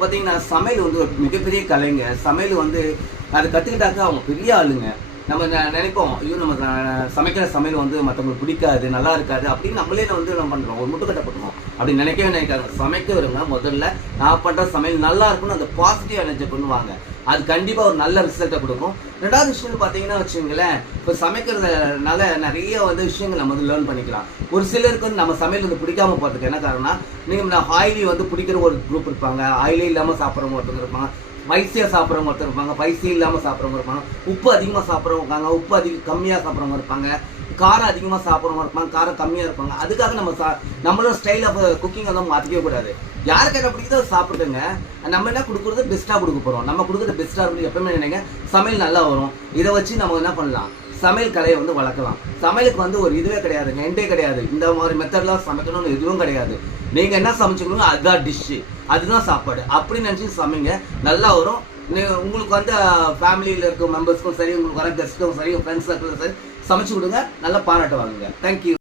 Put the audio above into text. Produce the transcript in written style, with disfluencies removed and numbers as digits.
பார்த்தீங்கன்னா சமையல் வந்து ஒரு மிகப்பெரிய கலைங்க. சமையல் வந்து அது கற்றுக்கிட்டாக்க அவங்க பெரிய ஆளுங்க. நம்ம நினைப்போம், ஐயோ நம்ம சமைக்கிற சமையல் வந்து மற்றவங்களுக்கு பிடிக்காது, நல்லா இருக்காது அப்படின்னு நம்மளே வந்து நம்ம பண்ணுறோம், ஒரு முட்டுக்கட்டை பண்ணுவோம். அப்படி நினைக்கவே நினைக்காங்க. சமைக்க வருங்க, முதல்ல நான் பண்ணுற சமையல் நல்லா இருக்குன்னு அந்த பாசிட்டிவ் எனர்ஜி பண்ணுவாங்க. அது கண்டிப்பாக ஒரு நல்ல ரிசல்ட்டை கொடுக்கும். ரெண்டாவது விஷயம் பார்த்தீங்கன்னா வச்சுங்களேன், இப்போ சமைக்கிறதுனால நிறைய வந்து விஷயங்கள் நம்ம வந்து லேர்ன் பண்ணிக்கலாம். ஒரு சிலருக்கு வந்து நம்ம சமையல் வந்து பிடிக்காம போகிறதுக்கு என்ன காரணம்னா, நீங்கள் ஆயிலி வந்து பிடிக்கிற ஒரு குரூப் இருப்பாங்க, ஆயிலே இல்லாமல் சாப்பிட்றவங்க ஒருத்தர் இருப்பாங்க, ஸ்பைசியாக சாப்பிட்றவங்க ஒருத்தர் இருப்பாங்க, ஸ்பைசி இல்லாமல் சாப்பிட்றவங்க இருப்பாங்க, உப்பு அதிகமாக சாப்பிட்றவங்க இருக்காங்க, உப்பு கம்மியாக சாப்பிட்றவங்க இருப்பாங்க, காரம் அதிகமாக சாப்பிட்றவங்க இருப்பாங்க, காரம் கம்மியாக இருப்பாங்க. அதுக்காக நம்மளோட ஸ்டைல் ஆஃப் குக்கிங் வந்து மாற்றிக்கவே கூடாது. யாருக்கு என்ன பிடிக்குதோ சாப்பிடுங்க. நம்ம என்ன கொடுக்குறது பெஸ்ட்டாக கொடுக்க போகிறோம். நம்ம கொடுக்குறது பெஸ்ட்டாக இருக்கும். எப்பவுமே நினைங்க சமையல் நல்லா வரும். இதை வச்சு நம்ம என்ன பண்ணலாம், சமையல் கலையை வந்து வளர்க்கலாம். சமையலுக்கு வந்து ஒரு இதுவே கிடையாதுங்க, எண்டே கிடையாது. இந்த மாதிரி மெத்தட்லாம் சமைக்கணும்னு எதுவும் கிடையாது. நீங்கள் என்ன சமைச்சுக்கணுங்க அதுதான் டிஷ்ஷு, அதுதான் சாப்பாடு அப்படின்னு நினச்சி சமைங்க, நல்லா வரும். உங்களுக்கு வந்து ஃபேமிலியில் இருக்க மெம்பர்ஸ்க்கும் சரி, உங்களுக்கு வர கெஸ்ட்டுக்கும் சரி, ஃப்ரெண்ட்ஸ் சர்க்கிளுக்கும் சரி சமைச்சு கொடுங்க, நல்லா பாராட்டு வாங்குங்க. தேங்க்யூ.